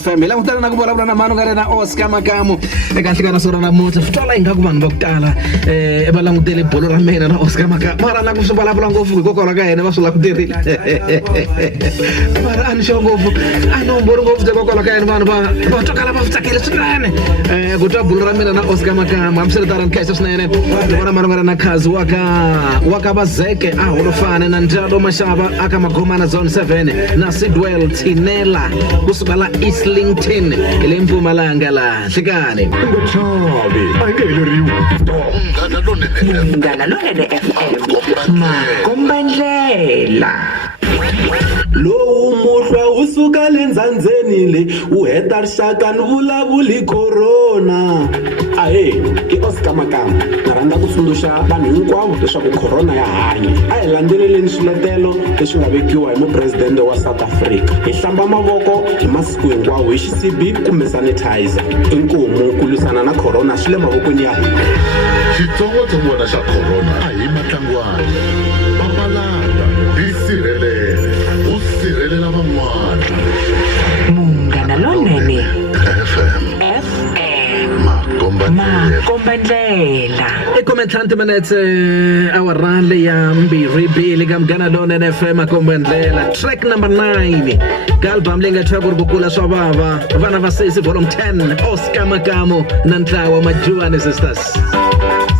Family ngutana na kuvulavula na manu ngare na Oscar Makamu eka hlekana sura na motse fitola inga ku vanhu va ku tala va langutele bolo ra mina na Oscar Makamu mara na ku swi vulavula ngopfu hikokwalaho ka yena va swi languterile mara a ni sure ngopfu a nombori ngopfu hikokwalaho ka yena vanhu va twakala va tsakile swinene ku twa bolo ra mina na Oscar Makamu hambiswiritano ni khensa swinene ni vona manu ngare na khazi wa ka Bazeke a holofane na Njalo Mashava aka Magomana Zone 7 na Sidwell Tinela kusuka la Islington ile Mpumalanga la hlikani Ngochavi ayingeleriwa Mngana Lonene FM Makombandlela lowu muhlwa usuka le ndzandzeni le u heta rixaka ni vulavuli corona ahe i Oscar Makamu na rhandza ku tsundzuxa vanhu hinkwavo leswaku corona ya hanya a hi landzeleleni swiletelo leswi nga vekiwa hi mupresidente wa South Africa hi hlamba mavoko hi masiku hinkwawo hi xisibi kumbe sanitizer inkumu ku lwisana na corona swi le mavokweni ya hina xitsongwatsongwana xa corona a hi matlangwana papalata tisirhelele u sirhelela van'wana Mngana Lonene FM Makombandlela comment 20 minutes our rally ya mbirhi bili ka Mngana Lonene FM Makombandlela track number 9 ka album leyi nga thwa ku ri ku kula swa vava vana va sesi volume 10 Oscar Makamu na ntlawa Majuani Sisters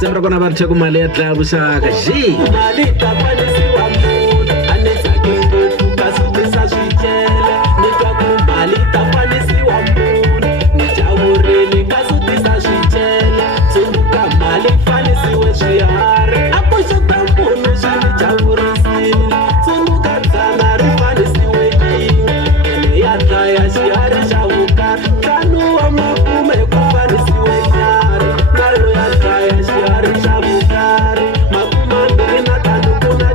sembra kona va thya ku mali ya dlaya vuxaka ji mali ta fanisiwa munhu a ni tsaki ngopfu kasi tisa swicele ni twa ku mali ta fanisiwa munhu ni jawurile kasi tisa swicele tsundzuka mali fanisiwe swiharhi a ku xota munhu swi ni jawurisile tsundzuka dzana ri fanisiwe yin'we ene ya dlaya xiharhi xa vukarhi ntlhanu wa makume ku fanisiwe nyarhi na loya dlaya xiharhi xa vukarhi makumambirhi na tano ku na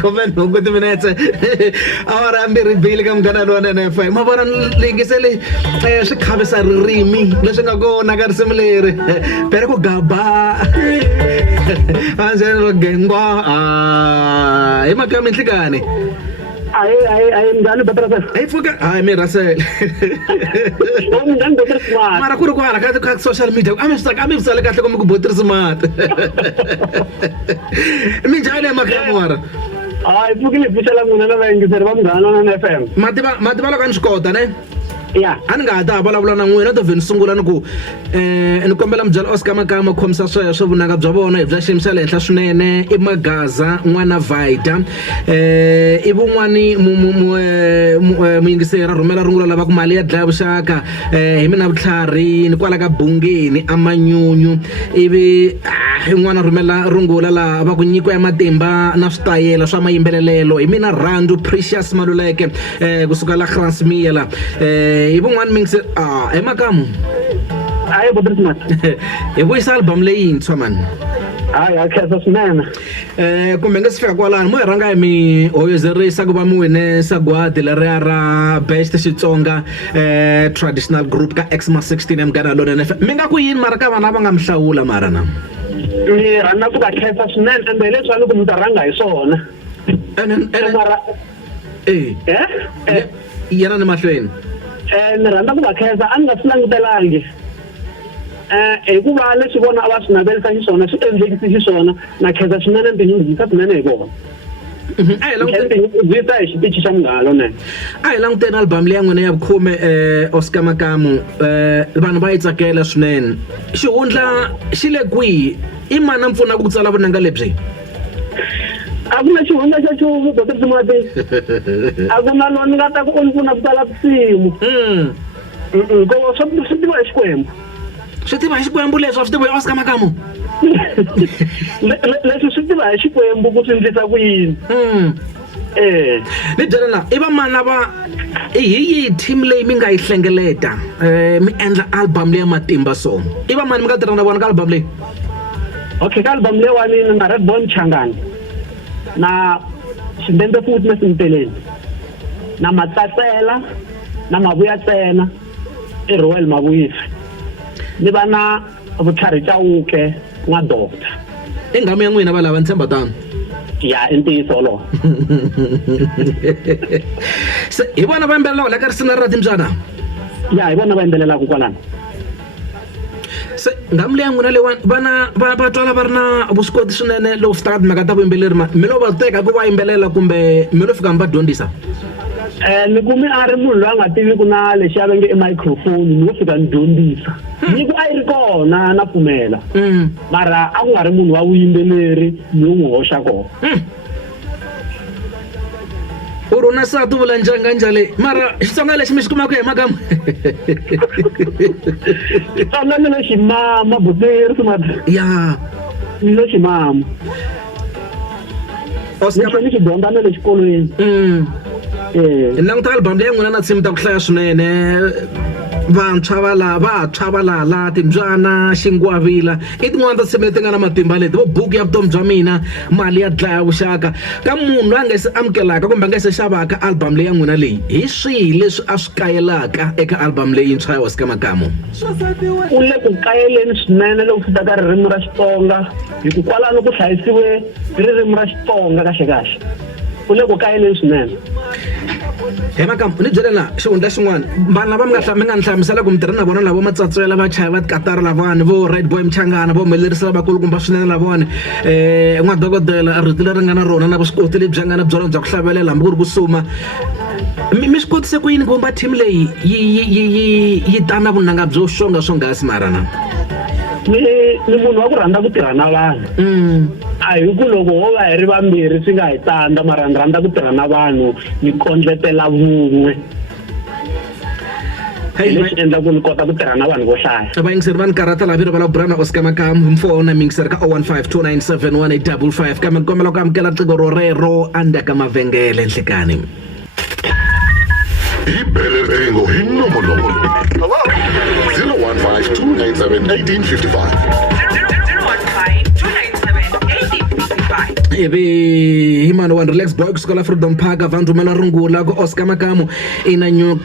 comment ukuthi mina awara mbirhi bili ka Munghana Lonene FM ma vona lingisele swikhavi swa ririmi leswi nga kona ka risimu leri pere ku gaba anjelo gengwa hi maka minhlikani Ay, ngani Petrasel. ai fuka ai mi Rasel Ngani Petrasel. mara ku ri kwala ka social media ami sale kahle kuma ku botri smart mi njhani maka mara Ay, pukile pichala muna na vaingiseri va Munghana Lonene FM. mati va loko ni swi kota ne Ya. a ni nga ta vulavula na n'wina to vheni sungula ni ku ni kombela mi byela Oscar Makama khomisa sweswo vunanga bya vona hi bya xiyimo xa le henhla swinene i Magaza n'wana Vida i vun'wani muyingiseri a rhumela rungula lava ku mali ya dlaya vuxaka hi mina vutlhari ni kwala ka Bungeni a Manyunyu ivi hi n'wana rhumela rungula laha va ku nyiko ya matimba na switayela swa mayimbelelelo hi mina Rhandu Precious Maluleke kusuka la Transmia la hi vun'wani mi ngi se Makamu Ay, Petrasel. hi vuyisa album leyintshwa mani Ay, akhensa swinene. kumbe nge si fika kwalano mo hi rhanga hi mi hoyozerisa ku va mi wine sagwadi leriya ra best Xitsonga traditional group ka Xmas 16 eMunghana Lonene FM mi nga ku yini mara ka vana va nga mi hlawula mara na Ni rhandza ku va khensa swinene ende leswi ku mi ta rhanga hi swona. Mara yana ni mahlweni ni rhandza ku va khensa a ni nga swi langutelangi. Hikuva leswi vona a va swi navelisa xiswona swi endlekisi xiswona na khensa swinene tinyungubyisa swinene hi vona. a hi languteni Tinyungubyisa hi xitichi xa Munghana Lonene. a hi languteni album leyi ya n'wina ya vukhume Oscar Makamu vanhu va yi tsakela swinene xihundla xi le kwihi i mani na mpfuna ku tsala vunanga lebyi A ku na xihundla xa nchumu Petrasel. A ku na loni nga ta ku u ni pfuna ku tsala tinsimu. Ko swi tiva hi Xikwembu. swi tiva hi Xikwembu leswi a swi tivi hi Oscar Makamu Leswi swi tiva hi Xikwembu ku swi endlisa ku yini. ni byela na i va mani lava hi yihi team leyi mi nga yi hlengeleta mi endla album leyi ya matimba so i va mani mi nga tirhana na vona ka album leyi Okay, ka album leyiwani ni na Redbone Changani na Xindende futhi na Simpeleni na Matsatsela na Mavuya Tsena i Royal Mabuyisi ni va na Vutlhari Chauke n'wa Doctor. i ngamu ya n'wina va lava ni tshemba tano Ya i ntiyiso lowo. se hi vona va yimbelelaka la ka risina ra timbyana Ya hi vona va yimbelelaka kwalano. se ngamu leyi ya n'wina leyiwani vana va twala va ri na vuswikoti swinene loko swi ta ka timhaka ta vuyimbeleri mi lo va teka ku va yimbelela kumbe mi lo fika mi va dyondzisa Ni kumi a ri munhu loyi a nga tiviku na lexi ya venge i microphone ni ngo fika ni dyondzisa. Nyiko a yi ri kona na pfumela. Mara a ku nga ri munhu wa vuyimbeleri ni n'wi hoxa kona. u ri na sati vula njhanganja mara Xitsonga lexi mi xi kumaka hi Makamu Xitsonga ni lo ximama buteri ya ni lo ximama. Ni xi dyondza na le xikolweni. ni languta album leyi ya n'wina na nsimu ta ku hlaya swinene vantshwa va lala timbyana xingwavila i tin'wana ta nsimu leti nga na matimba leti vo buku ya vutomi bya mina mali ya dlaya vuxaka ka munhu loyi a nga se amukelaka kumbe a nga se xavaka album leyi ya n'wina leyi hi swihi leswi a swi kayelaka eka album leyintshwa ya Oscar Makamu U le ku kayeleni swinene loko swi ta ka ririmi ra Xitsonga hi kwalano ku hlayisiwe ririmi ra Xitsonga kaxekaxe. U le ku kayeleni swinene. he Makamu ni byele na xihundla xin'wana vanhu lava mi nga ni hlamusela ku mi tirha na vona lavo Matsatsela vachayi va tikatara lavawani vo Red Boy Mchangana vo humelerisi lavakulukumba swinene lavawani n'wa dokodela rito leri nga na rona na vuswikoti lebyi a nga na byona bya ku hlavelela hambi ku ri ku suma mi swi kotise ku yini ku vumba team leyi yi ta na vunanga byo swonghasi marana Ni munhu wa ku rhandza ku tirha na vanhu. A hi ku loko ho va hi ri vambirhi swi nga hi tsandza mara ni rhandza ku tirha na vanhu ni kondletela vun'we. Leswi endla ku ni kota ku tirha na vanhu vo hlaya. vayingiseri va ni karata laha viri va la ku burana Oscar Makamu mfona mingiseri ka 015 297 1855 kambe ni kombela ku amukela riqingho ro rero andya ka mavhengele nhlekani Ibele Ringo Hinomolo 015 297 1855. 015 297 1855. ivi himani wa relax boy kusuka Freedom Park avandumela rungula ku Oscar Makamu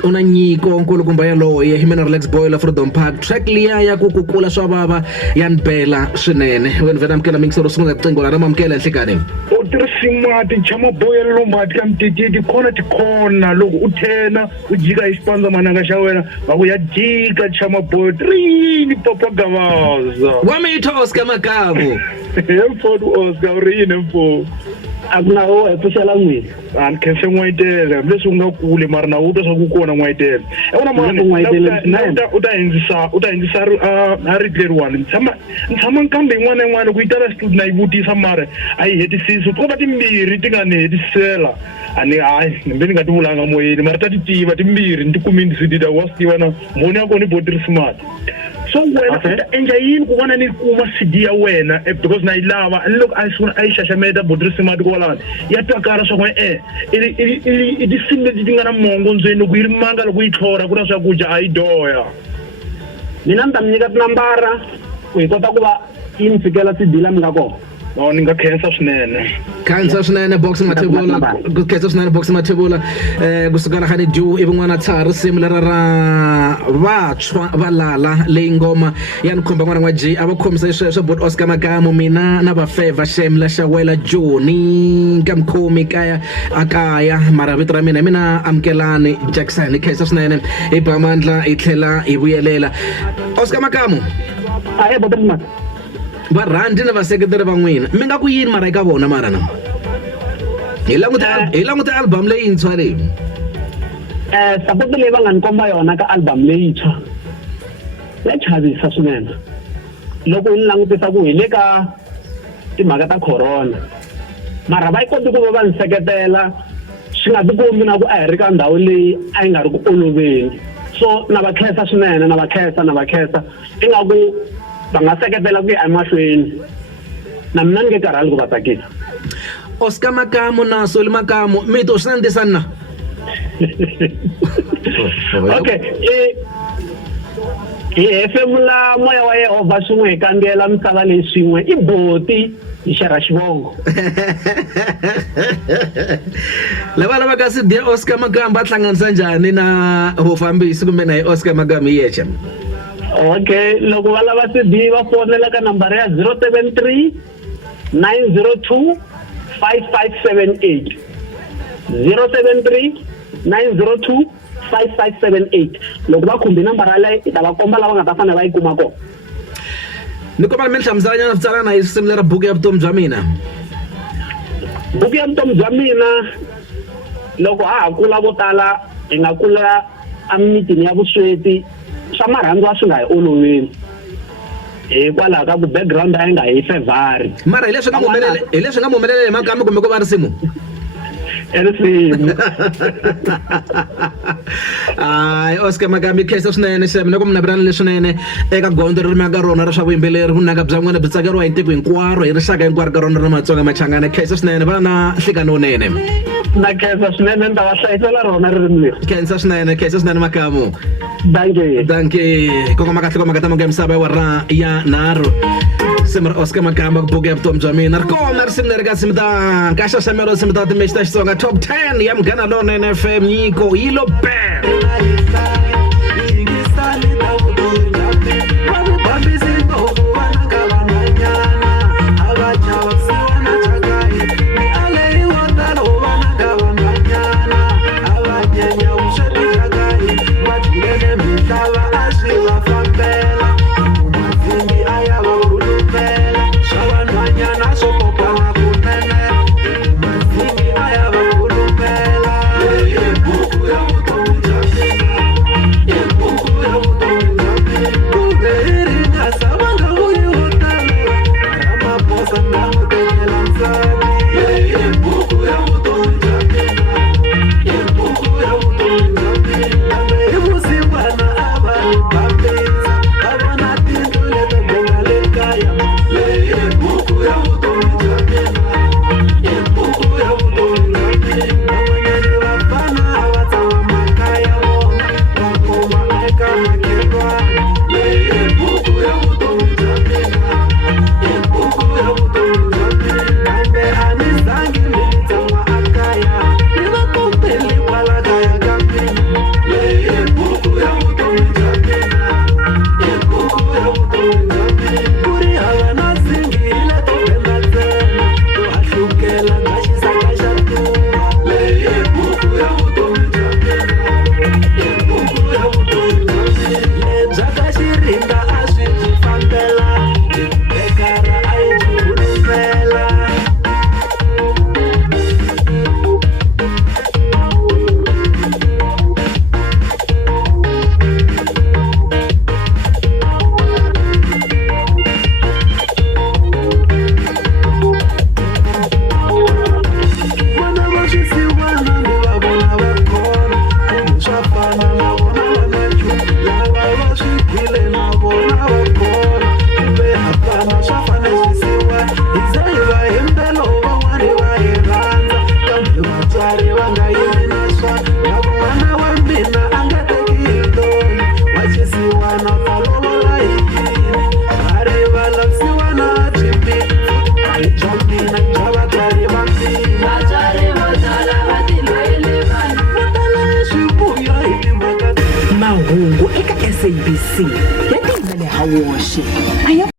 una nyiko nkulukumba yaloye himani relax boy la Freedom Park track liya ya kukukula swa bava yanibela swinene wena vena amkela mingiselo sungula kucingo la namamkela enhlikani utirsimati chama boy lombati kamtititi khona tikhona loko uthena ujika ispanza mananga xa wena vaku ya jika chama boy trini papa gavaza wamitho Oscar Makamu emfo Oscar urini emfo akuna ho epushela n'wini ani khense n'wayitele leswi nga kule mara na uta swa ku kona n'wayitele evona mani uta hindzisa a ritleriwani tshama nkambe yin'wana na yin'wana ku yi tala studio na yi vutisa mara a yi hetisisi ko va timbirhi ti nga ni hetisela ani hayi nimbe ni nga ti vulanga moyeni mara ta ti tiva timbirhi ni ti kumini sidida wa swi tiva na mboni ya kona i botiri smart so wena u ta endla yini ku vona ni kuma CD ya wena because na yi lava ni loko a yi xaxameta botiri smart kwalani ya twakala swa ku i tinsimu leti ti nga na mongo ndzeni loko yi ri manga loko yi tlhora ku na swakudya a yi doya mina ni ta mi nyika tinambara ku hi kota ku va yi mi fikela CD la mi nga kona ni nga khensa swinene khansa swinene box mathebula ku khensa swinene box mathebula kusukela khani du ivi n'wana tsari simu lera ra vantshwa valala leyi ngoma ya ni khomba n'wana n'wa G a va khomisa sweswo bot Oscar Makamu mina na va Favor Shemla Shawela Joni ka mkhomi kaya akaya mara vito ra mina amkelani Jackson ni khensa swinene hi bamandla hi tlhela hi vuyelela Oscar Makamu a botiri smart varhandi na vaseketeri va n'wina mi nga ku yini mara eka vona mara na hi languta album leyintshwa leyi support leyi va nga ni komba yona ka album leyintshwa ya chavisa swinene loko ni langutisa ku hi le ka timhaka ta corona mara va yi koti ku va ni seketela swi nga tikombi na ku a hi ri ka ndhawu leyi a yi nga ri ku oloveni so na va khensa swinene na va khensa ingaku va nga seketela ku ya emahlweni na mina ni nge karhali ku va tsakisa Oscar Makamu na Soli Makamu mi to swi endlisana na okay hi hefemula moya wa Yehova swin'we hi kangela misava leyi swin'we i boti hi xerha xivongo lava lavaka CD ya Oscar Makamu va hlanganisa njhani na vufambisi kumbe na hi Oscar Makamu hi yexe okay loko va lava CD va fonela ka nambara ya 073 902 5578 073 902 5578 loko va khumbi nambara leyi hi ta va komba lava nga ta fanele va yi kuma kona ni kombela mi hlamuselanyana pfalana hi simu lera buku ya vutomi bya mina buku ya vutomi bya mina loko ha kula vo tala hi nga kula emitini ya vusweti swa marhandzu a swi nga hi oloveli hikwalaho ka ku background a yi nga hi fevari mara hi leswi nga mu humelele hi Makamu kumbe ku va risimu erisimu ay Oscar Makamu khensa swinene xemi loko mi navelana leswinene eka gondzo ri rimaka rona ra swa vuyimbeleri vunanga bya n'wina byi tsakeriwa hi tiko hinkwaro hi rixaka hinkwaro ka rona ra Matsonga Machangana khensa swinene va na nhlekani wunene na khensa swinene ni ta va hlayisela rona ririmi leri khensa swinene Makamu danke kokoma kahle koma katama ka misava ya nharhu simu ra Oscar Makamu ku buku ya vutomi bya mina ri kona risimu leri ka simu ta ka xaxamelo simu ta timeshi ta Xitsonga top 10 ya Munghana Lonene FM nyiko yi lo bam swa fanelisiwa izaiva hembelo van'wani va hi rhandza kambe vatswari va nga yimi na swa loko n'wana wa mina a nga teki hi loyi wa xisiwa na falola hi yini a rivalasiwa na tshimbi a hi bya mina bya vatswari va mina mahungu eka SABC ya timhele hawoxe a ya